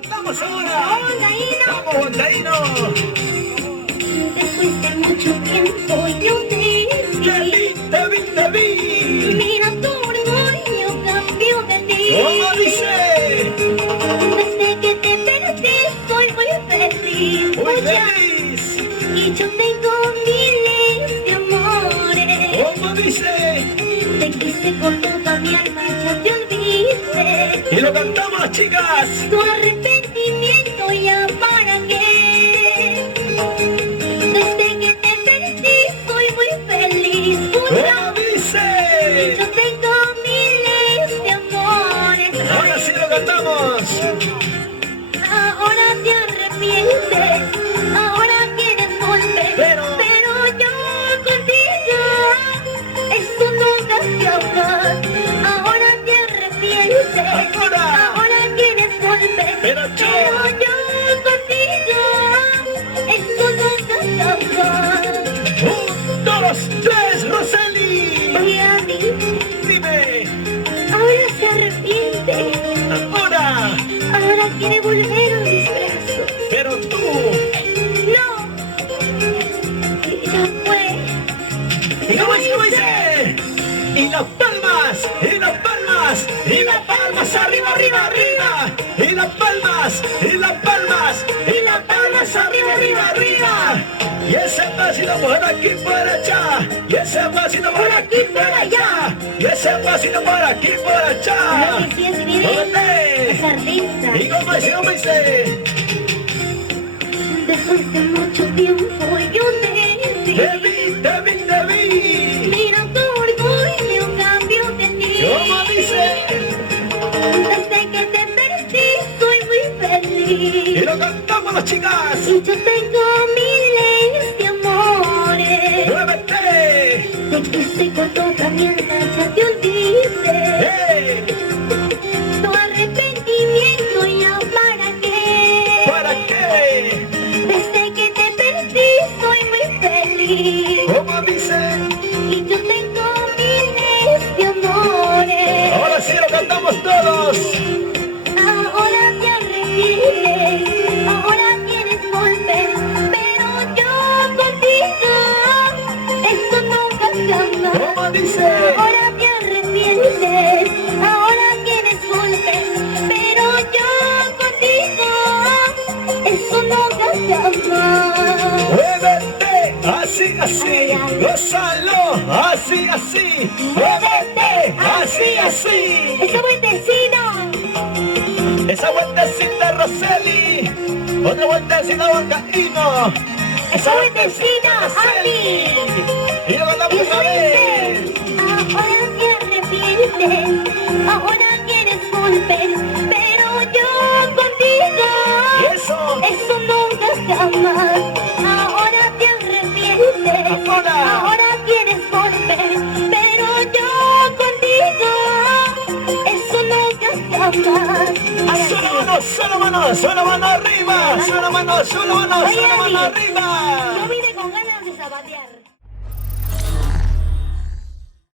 cantamos ahora. Huancaíno. Vamos, Huancaíno. Después de mucho tiempo yo Te vi. Mira tu orgullo cambió de ti. ¿Cómo dice? Desde que te perdí soy muy feliz. Muy Oye, feliz. y yo tengo miles de amores. ¿Cómo dice? Te quise con toda mi alma, ya te olvidé. Y lo cantamos, chicas. Tu arrepentimiento ya para qué. Desde que te perdí soy muy feliz. ¿Cómo dice? Yo tengo miles de amores. Ahora sí lo cantamos. Ahora te arrepientes, ahora quieres volver. Pero yo contigo, esto nunca jamás. Ahora te arrepientes, ahora quieres volver. Pero yo contigo, esto nunca jamás. 1, 2, 3, Roseli. Y a mí, Dime. ahora se arrepiente, ahora quiere volver a mis brazos. Pero tú. No, ya fue. ¿Y cómo dice? Y las palmas, y las palmas, y las palmas, arriba, arriba, arriba. Y las palmas, y las palmas, y las palmas, arriba, arriba, arriba. Y ese pasito por aquí, por allá. Y ese pasito por aquí, por allá. Y ese pasito por aquí, por allá. Lo que sí es mi ¿Dónde? es artista. ¿Y cómo dice? ¿Cómo dice? Después de mucho tiempo yo Te vi. Mira tu orgullo cambio de ti. ¿Cómo dice? Desde que te perdí soy muy Y feliz. lo cantamos las chicas. Y yo tengo miles de amores. ¡Muévete! Te quise con toda mi alma, ya te olvidé. ¡Eh! Tu arrepentimiento ya para qué. ¿Para qué? Desde que te perdí soy muy feliz. ¿Cómo dice? Y yo tengo miles de amores. Ahora sí lo cantamos todos. Ahora te arrepientes, ahora quieres volver. Pero yo contigo, esto nunca jamás. ¿Cómo dice? Ahora te arrepientes, ahora quieres volver. Pero yo contigo, esto nunca jamás. ¡Muévete! Así. ¡Gózalo! Así. ¡Muévete! Así. ¡Esa vueltecita! Esa vueltecita, Roseli. Otra vueltecita, Huancaíno. ¡Esa vueltecita, Andy! Y lo cantamos una vez. Ahora te arrepientes, ahora quieres volver, pero yo contigo, ¿Y eso? eso nunca jamás. Ahora te arrepientes, ahora quieres volver, pero yo contigo, eso nunca jamás. Solo mano arriba. Solo mano arriba.